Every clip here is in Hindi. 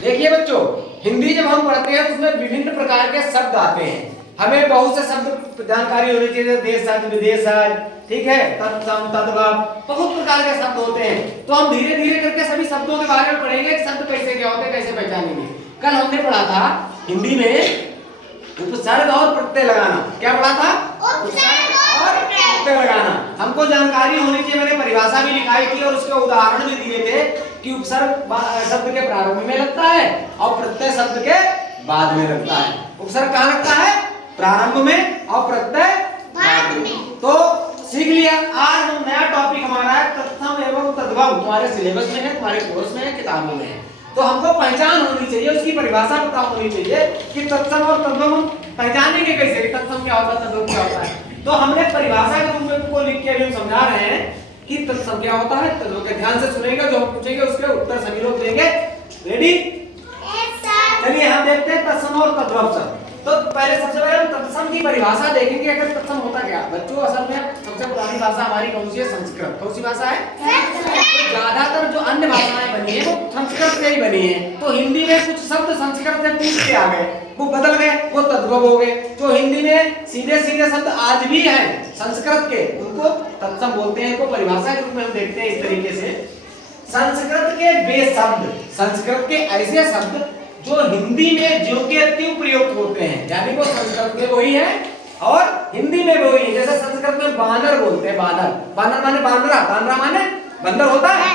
देखिए बच्चों, हिंदी जब हम पढ़ते हैं तो उसमें विभिन्न प्रकार के शब्द आते हैं। हमें बहुत से शब्द जानकारी होनी चाहिए, देशज, विदेशज, ठीक है, तत्सम, तद्भव, बहुत प्रकार के शब्द होते हैं। तो हम धीरे धीरे करके सभी शब्दों के बारे में पढ़ेंगे कि शब्द कैसे क्या होते हैं, कैसे पहचानेंगे। कल हमने पढ़ा था हिंदी में उपसर्ग और प्रत्यय लगाना। क्या पढ़ा था? उपसर्ग और प्रत्यय लगाना। हमको जानकारी होनी चाहिए, मैंने परिभाषा भी लिखाई थी और उसके उदाहरण भी दिए थे कि उपसर्ग शब्द के प्रारंभ में लगता है और प्रत्यय शब्द के बाद में लगता है। उपसर्ग कहाँ लगता है? प्रारंभ में, और प्रत्यय बाद में। तो सीख लिया। आज नया टॉपिक हमारा है तत्सम एवं तद्भव। तुम्हारे सिलेबस में है, तुम्हारे कोर्स में है, किताबों में है। तो हमको पहचान होनी चाहिए, उसकी परिभाषा पता होनी चाहिए कि तत्सम और तद्भव हम पहचानेंगे कैसे कि तत्सम क्या होता है, तद्भव क्या होता है। तो हमने परिभाषा के रूप में को लिख के अभी समझा रहे हैं कि तत्सम क्या होता है, तद्भव के ध्यान से सुनेंगे, जो हम पूछेंगे उसके उत्तर सभी लोग देंगे। रेडी? चलिए हम देखते हैं तत्सम और तद्भव शब्द। तो पहले सबसे पहले हम तत्सम की परिभाषा देखेंगे। अगर तत्सम होता क्या बच्चों, असल में सबसे पुरानी भाषा हमारी कौन सी है? संस्कृत। कौन सी भाषा है? तो ज्यादातर जो अन्य भाषाएं बनी है वो संस्कृत से ही बनी है। तो हिंदी में कुछ शब्द संस्कृत से टूट के आ गए, वो बदल गए, वो तद्भव हो गए। जो हिंदी में सीधे सीधे शब्द आज भी हैं संस्कृत के, उनको तत्सम बोलते हैं। इनको परिभाषा के रूप में हम देखते हैं इस तरीके से। संस्कृत के वे शब्द, संस्कृत के ऐसे शब्द जो हिंदी में ज्यों के त्यों प्रयुक्त होते हैं, यानी वो संस्कृत में वही है और हिंदी में वही है। जैसे संस्कृत में बानर बोलते हैं, बानर, बानर माने बानरा, बानरा माने बंदर होता है।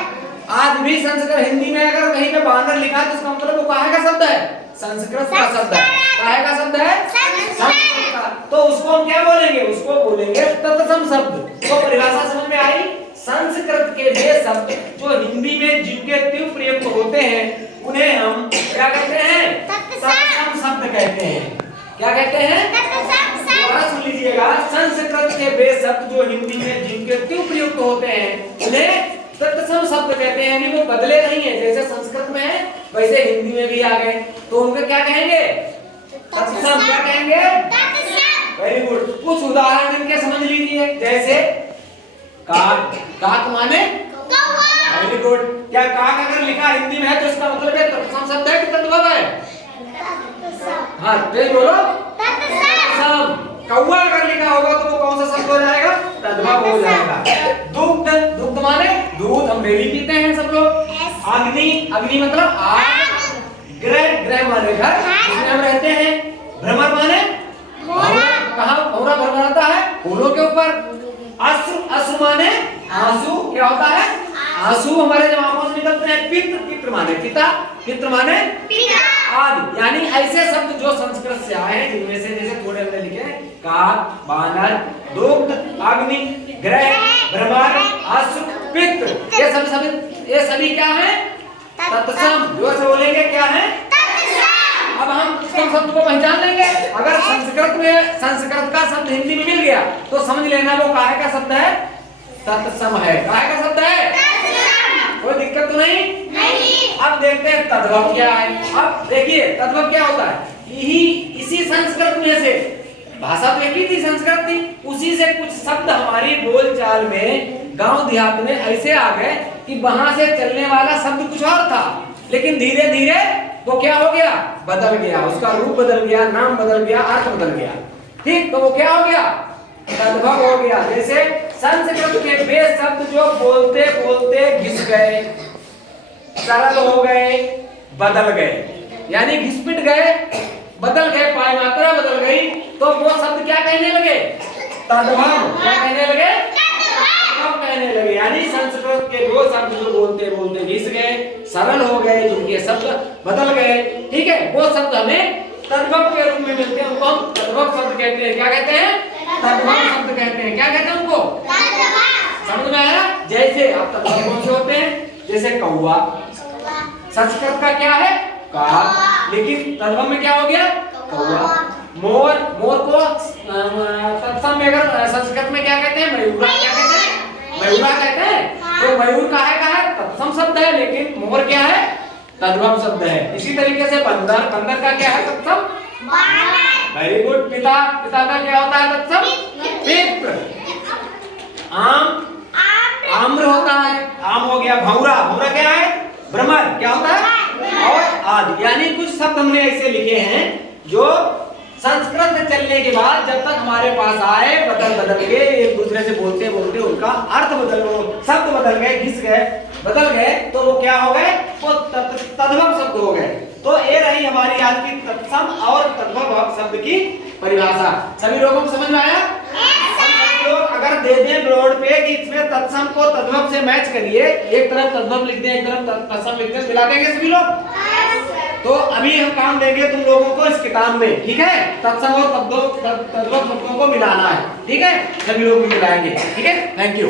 आज भी संस्कृत हिंदी में अगर कहीं पे बानर लिखा है तो इसका मतलब वो काहे का शब्द है? संस्कृत का शब्द है। काहे का शब्द है? संस्कृत का। तो उसको हम क्या बोलेंगे? उसको बोलेंगे तत्सम शब्द। तो परिभाषा समझ में आई? संस्कृत के वे शब्द जो हिंदी में ज्यों के त्यों प्रयुक्त होते हैं उन्हें हम क्या कहते हैं? तत्सम शब्द कहते हैं। क्या कहते हैं? दोबारा सुन लीजिएगा। संस्कृत के वे शब्द जो हिंदी में ज्यों के त्यों प्रयुक्त होते हैं उन्हें तत्सम शब्द कहते हैं। यानी वो बदले नहीं है, जैसे संस्कृत में है वैसे हिंदी में भी आ गए। तो उनको क्या कहेंगे? तत्सम। क्या कहेंगे? Very good. कुछ उदाहरण इनके समझ लीजिए। जैसे काक, काक माने वेरी गुड। क्या काक अगर लिखा हिंदी में है तो इसका मतलब है तत्सम शब्द है कि तद्भव है? हाँ तेज बोलो। तत्सम। कौवा अगर लिखा होगा तो वो कौन सा शब्द हो जाएगा? तद्भव हो जाएगा। दुग्ध, दुग्ध माने दूध, हम डेली पीते हैं सब लोग। अग्नि, अग्नि मतलब आग। ग्रह, ग्रह माने घर जिसमें हम रहते हैं। भ्रमर माने कहाँ भौरा भरभराता है? फूलों के ऊपर। अश्रु, अश्रु माने आंसू। क्या होता है? आंसू हमारे जब आंखों से निकलते हैं। पित्र, पित्र माने पिता, पित्र माने पिता आदि। यानी ऐसे शब्द जो संस्कृत से आए हैं जिनमें से जैसे थोड़े हमने लिखे काक, बानर, दुग्ध, अग्नि, ग्रह, भ्रमर, अश्रु, पित्र, ये सभी क्या है? तत्सम। जो से बोलेंगे क्या है? अब हम तत्सम शब्द को पहचान लेंगे। अगर संस्कृत का शब्द हिंदी में मिल गया तो समझ लेना वो काहे का शब्द है? तत्सम है। काहे का शब्द है? कोई दिक्कत तो नहीं? अब देखते हैं तद्भव क्या है। अब देखिए तद्भव क्या होता है। इसी संस्कृत में से, भाषा तो एक ही थी, संस्कृत थी, उसी से कुछ शब्द हमारी बोलचाल में गांव देहात में ऐसे आ गए कि वहां से चलने वाला शब्द कुछ और था, लेकिन धीरे धीरे वो क्या हो गया? बदल गया। उसका रूप बदल गया, नाम बदल गया, अर्थ बदल गया। ठीक, तो वो क्या हो गया? तद्भव हो गया। जैसे संस्कृत के वे शब्द जो बोलते बोलते घिस गए, सरल हो गए, बदल गए, यानी घिसपिट गए, बदल गए, पाई मात्रा बदल गई, तो वो शब्द क्या कहने लगे? तद्भव। क्या कहने लगे? तद्भव कहने लगे। यानी संस्कृत के वो शब्द जो बोलते बोलते घिस गए, सरल हो गए, जिनके शब्द बदल गए, ठीक है, वो शब्द हमें तद्भव के रूप में मिलते हैं। उनको हम तद्भव शब्द कहते हैं। क्या कहते हैं? तद्भव शब्द कहते हैं। क्या कहते हैं उनको? समझ में आया? जैसे आप तद्भव कौन से होते हैं? जैसे कौवा, संस्कृत का क्या है? काक, लेकिन तद्भव में क्या हो गया? कौवा। मोर, मोर को तत्सम में अगर संस्कृत में क्या कहते हैं? मयूरा। क्या कहते हैं? मयूरा कहते हैं। तो मयूर काहे का है? तत्सम शब्द है, लेकिन मोर क्या है? तद्भव शब्द है। इसी तरीके से बंदर, बंदर का क्या है? तत्सम। Very good. पिता, पिता का क्या होता है? तत्सम। पित्र। आम, आम्र होता है, आम हो गया। भौरा, भौरा क्या है? भ्रमर। क्या होता है? और आदि। शब्द हमने ऐसे लिखे हैं जो संस्कृत में चलने के बाद जब तक हमारे पास आए बदल के एक दूसरे से बोलते बोलते उनका अर्थ शब्द बदल गए, घिस गए, बदल गए, तो वो क्या हो गए? वो तद्भव शब्द हो गए। तो ये रही हमारी आज की तत्सम और तद्भव शब्द की परिभाषा। सभी लोगों को समझ में आया? सभी लोग अगर दे दें बोर्ड पे कि इसमें तत्सम को तद्भव से मैच करिए, एक तरफ तद्भव लिख दें, एक तरफ तत्सम लिख दें, मिला देंगे सभी लोग? तो अभी हम काम देंगे तुम लोगों को इस किताब में, ठीक है? तत्सम और तद्भव शब्दों को मिलाना है, ठीक है? सभी लोग मिलाएंगे, ठीक है? Thank you.